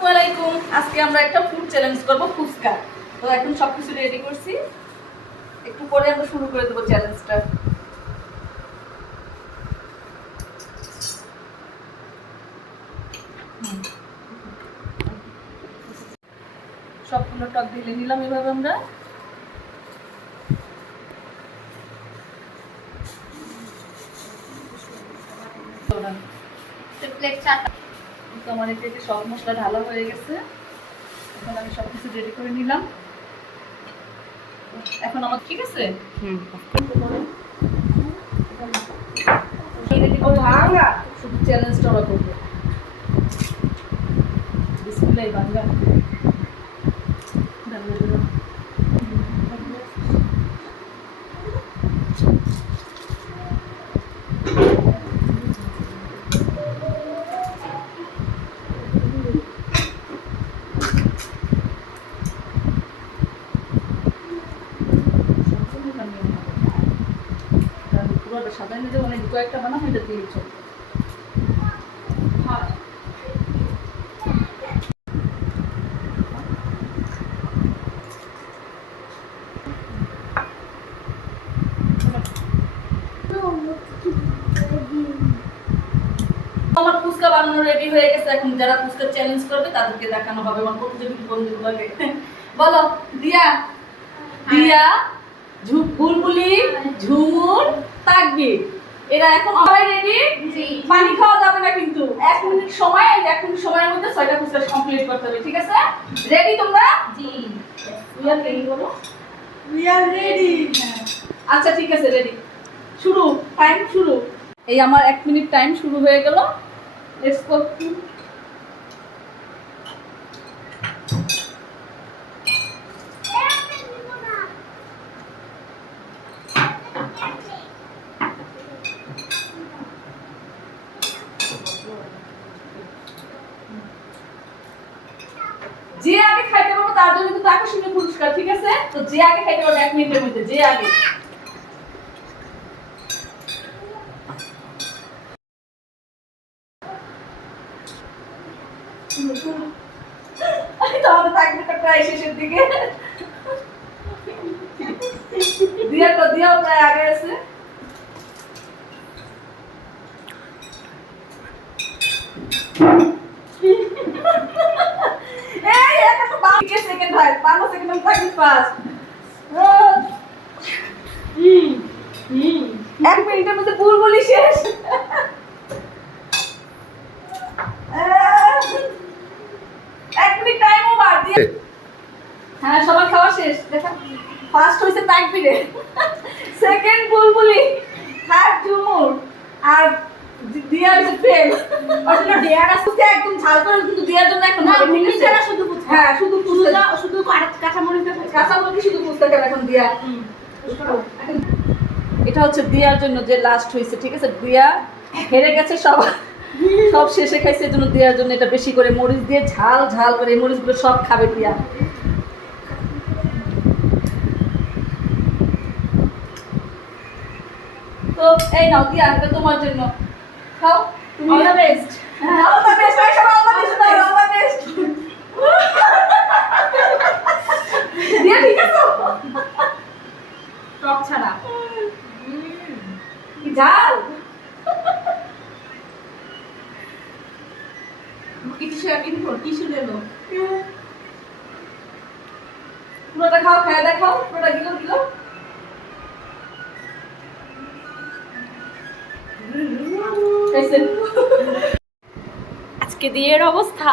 আসসালামাইকুম। আজকে আমরা একটা ফুড চ্যালেঞ্জ করব, ফুচকা। তো এখন সবকিছু রেডি করছি, একটু পরে আমরা শুরু করে দেবো চ্যালেঞ্জটা। সবগুলো টক ঢেলে নিলাম এভাবে আমরা। আমার এতে সব মশলা ঢালা হয়ে গেছে। এখন আমি সবকিছু রেডি করে নিলাম। এখন আমার ঠিক আছে। শুধু চ্যালেঞ্জটা ওরা করবো। বিসমিল্লাহ বাংলা। পুরোটা সাজাই নিতে অনেক কয়েকটা বানাবো, এটা দিয়ে চলবে। আমার ফুচকা বানানো রেডি হয়ে গেছে। এখন যারা ফুচকা চ্যালেঞ্জ করবে তাদেরকে দেখানো হবে আমার প্রতিযোগী বন্ধুগুলোকে। বলো দিয়া, দিয়া, বুলবুলি, ঝুমুর, তাকবীর, এরা এখন সবাই রেডি। পানি খাওয়া যাবে না কিন্তু 1 মিনিট সময়, 1 মিনিট সময়ের মধ্যে 6টা ফুচকা কমপ্লিট করতে হবে, ঠিক আছে? রেডি তোমরা? জি। We are ready. বলো উই আর রেডি। আচ্ছা ঠিক আছে, রেডি। শুরু, টাইম শুরু। এই আমার 1 মিনিট টাইম শুরু হয়ে গেল। Let's go. যে আগে খাইতে পারবো তার জন্য কিন্তু আকর্ষণীয় পুরস্কার, ঠিক আছে? তো যে আগে খাইতে পারবে 1 মিনিটের মধ্যে, যে আগে। তাহলে তাকবিরটা প্রায় শেষের দিকে। দিয়াও প্রায় আগে আছে। এই এটা তো 5 সেকেন্ড হয়, 5 সেকেন্ড থাকি ফাস্ট। 1 মিনিটের মধ্যে বুলবুলি শেষ। হ্যাঁ, সবার খাওয়া শেষ। দেখা ফার্স্ট হইছে তাকবীরে, সেকেন্ড বুলবুলি, থার্ড ঝুমুর, আর দিয়া হইছে ফেল। আসলে দিয়া রাস্তাতে একদম ঝাল করে কিন্তু দিয়ার জন্য এখন হবে, ঠিক আছে? না শুধু ফুচকা। হ্যাঁ, শুধু ফুচকা, শুধু কাঁচামরিচ শুধু ফুচকা খাবে এখন দিয়া। এটা হচ্ছে দিয়ার জন্য যে লাস্ট হইছে, ঠিক আছে? দিয়া হেরে গেছে, সব শেষে খাইছে, এর জন্য দিয়ার জন্য এটা বেশি করে মরিচ দিয়ে ঝাল ঝাল করে, এই মরিচগুলো সব খাবে দিয়া। তো এই নাও দিয়া, এটা তোমার জন্য। খাও, তুমি অল দ্য বেস্ট। হ্যাঁ, অল দ্য বেস্ট। সবাই অল দ্য বেস্ট দাও, অল দ্য বেস্ট। দিয়া ঠিক আছে? টক ছাড়া। কি ঝাল। টিস্যু দেবো। পুরোটা খাও, খায় দেখাও, পুরোটা গিলো গিলো। আজকে দিয়ের অবস্থা।